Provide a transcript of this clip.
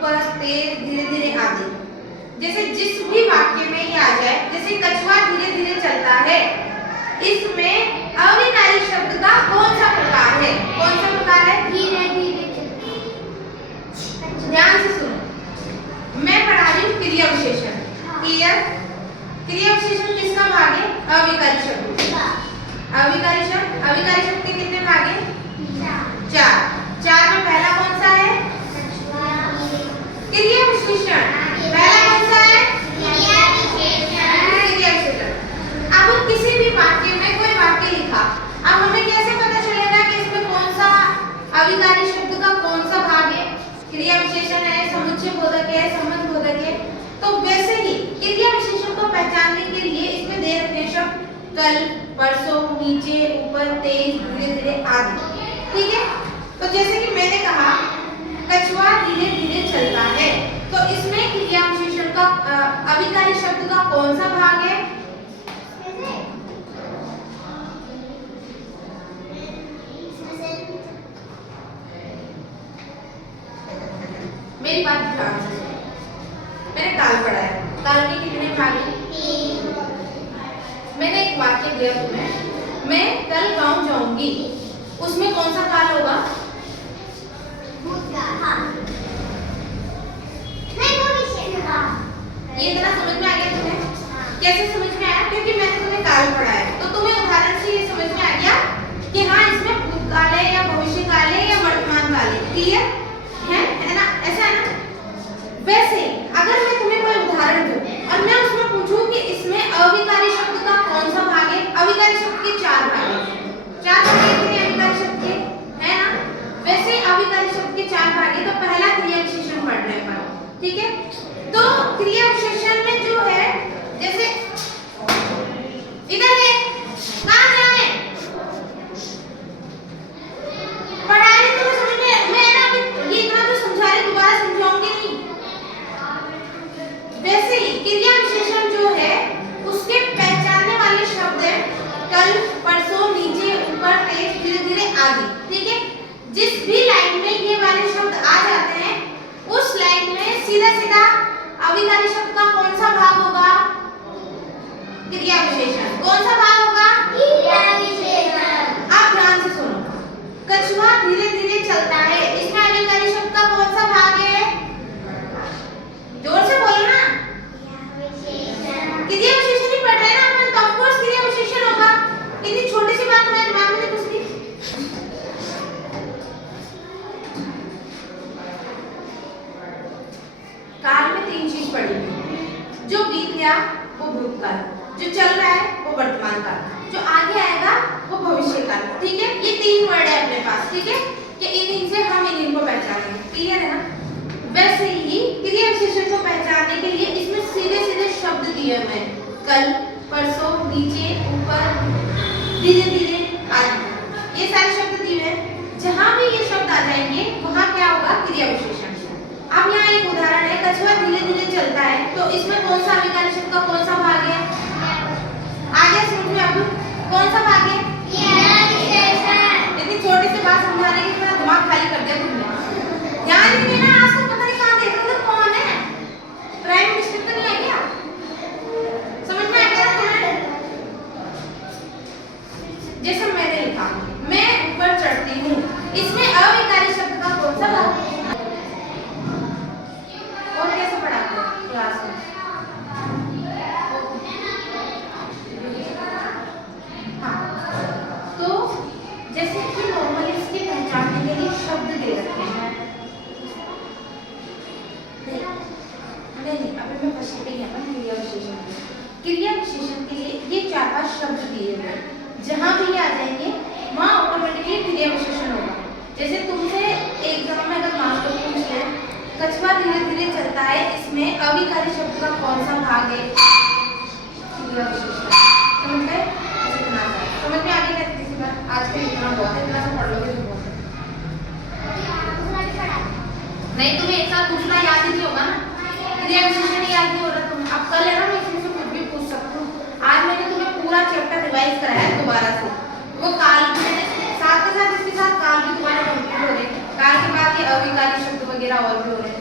ऊपर, तेज, धीरे धीरे आदि। जैसे जिस भी वाक्य में ये आ जाए, जैसे कछुआ धीरे धीरे चलता है, इसमें अविकारी शब्द का कौन सा प्रकार है? कौन सा प्रकार है? धीरे धीरे चलता है। ध्यान से सुनो, मैं पढ़ा रही हूँ क्रिया विशेषण। क्लियर? क्रिया विशेषण किसका भाग है? अविकारी शब्द। अविकारी शब्द के कितने भाग हैं? चार में पहला कौन सा है? क्रिया विशेषण। पहला कौन सा है? क्रिया विशेषण। अब किसी भी वाक्य में कोई वाक्य लिखा, अब हमें कैसे पता चलेगा कि इसमें कौन सा अविकारी शब्द का कौन सा भाग है? क्रिया विशेषण है, समुच्चय बोधक है, संबंध बोधक है। तो वैसे ही क्रिया विशेषण को पहचानने के लिए इसमें दे रखे शब्द कल, परसों, नीचे, ऊपर, तेज, धीरे धीरे आदि। ठीक है? तो जैसे कि मैंने कहा कछुआ धीरे धीरे चलता है, तो इसमें क्रिया विशेषण का अविकारी शब्द का कौन सा भाग है? मेरी बात ध्यान से सुनो। मैंने काल पढ़ा है, काल के कितने भाग हैं? मैंने एक वाक्य दिया तुम्हें, मैं कल गांव जाऊंगी, उसमें कौन सा काल होगा? ये इतना समझ में आ गया तुम्हें? कैसे समझ में आया? क्योंकि मैंने तुम्हें काल पढ़ा है, तो तुम्हें उदाहरण से ये समझ में आ गया कि हाँ इसमें भूतकाल है या भविष्य काल है या वर्तमान काल है। क्लियर है ना? ऐसा है ना? वैसे अगर मैं तुम्हें कोई उदाहरण दूं और मैं उसमें पूछूं कि इसमें अविकारी शब्द का कौन सा भाग है? अविकारी शब्द के चार भाग हैं। चार भाग हैं अविकारी शब्द के, है ना? वैसे अविकारी शब्द के चार भाग हैं, तो पहला क्रिया विशेषण पढ़ रहे हैं। ठीक है? तो क्रिया विशेषण में जो है, जैसे इधर है, कहां जाना है? पढ़ाई तो समझ में, मैं ना अभी ये इतना तो समझा रही, दोबारा समझाऊंगी नहीं। वैसे ही क्रिया विशेषण जो है उसके पहचानने वाले शब्द हैं कल, परसों, नीचे, ऊपर, तेज, धीरे धीरे आदि। ठीक है? जिस भी लाइन में ये वाले शब्द आ जाते हैं, उस लाइन में सीधा सीधा अविकारी शब्द का कौन सा भाग होगा? क्रिया विशेषण। कौन सा भाग होगा? क्रिया विशेषण। आप ध्यान से सुनो, कछुआ धीरे धीरे चलता है, इसमें अविकारी शब्द का कौन सा भाग है? जोर से बोलो ना। क्रिया विशेषण ही पढ़ रहे हैं ना अपन, तो ऑफ कोर्स क्रिया विशेषण होगा। इतनी छोटी सी बात तुम्हारे दिमाग में नहीं घुसती? काल में तीन चीज पड़ी हुई, जो बीत गया वो भूतकाल, जो चल रहा है वो वर्तमान काल, जो आगे आएगा वो भविष्य काल। ठीक है? ये तीन वर्ड है अपने पास। ठीक है? कि इनसे हम इनको पहचानेंगे। क्लियर है ना? वैसे ही क्रिया विशेषण को पहचानने के लिए इसमें सीधे सीधे शब्द दिए हुए हैं, कल, परसों, नीचे, ऊपर, धीरे धीरे आदि। ये सारे शब्द दिए हैं। जहां भी ये शब्द आ जाएंगे वहां क्या होगा? क्रिया विशेषण। अब यहाँ एक उदाहरण है, कछुआ धीरे धीरे चलता है, तो इसमें कौन सा अविकारी शब्द का कौन सा भाग है? आगे समझ में? अब कौन सा भाग है? इतनी छोटी सी बात समझाने के लिए दिमाग खाली कर दिया तुमने। ध्यान ही देना, आज तो पता नहीं कहाँ देख रहे हो, कौन है? प्राइम मिनिस्टर तो नहीं है क्या? समझ में आ गया तुम्हें? जैसे मैंने लिखा, मैं ऊपर चढ़ती हूँ, इसमें अविकारी शब्द का कौन सा भाग है? और कैसे पढ़ाते हैं क्लास में? हाँ, तो जैसे कि नॉर्मली इसके पहचानने के लिए शब्द दे रखे हैं। नहीं, अभी मैं फंसी पे गया ना क्रिया विशेषण के। क्रिया विशेषण के लिए ये 4-5 शब्द दिए हुए हैं, जहां भी आ जाएंगे वहां ऑटोमेटिकली क्रिया विशेषण होगा। जैसे तुमसे एग्जाम में अगर मान लो पूछ ले, कछुआ धीरे धीरे चलता है, इसमें अविकारी शब्द का कौन सा भाग है? क्रिया विशेषण। समझ गए? समझ में आ गई? किसी बात आज के इतना बहुत है, इतना पढ़ लोगे तो बहुत है। नहीं, तुम्हें एक साथ दूसरा याद ही नहीं होगा ना, क्रिया विशेषण ही याद नहीं हो रहा तुम। अब कल है ना, मैं इसमें से कुछ भी पूछ सकती हूँ। आज मैंने तुम्हें पूरा चैप्टर रिवाइज कराया है दोबारा से। वो काल मैंने साथ के साथ इसके साथ काल भी तुम्हारे कंप्लीट हो रहे, काल के बाद ये अविकारी शब्द वगैरह और भी हो रहे हैं।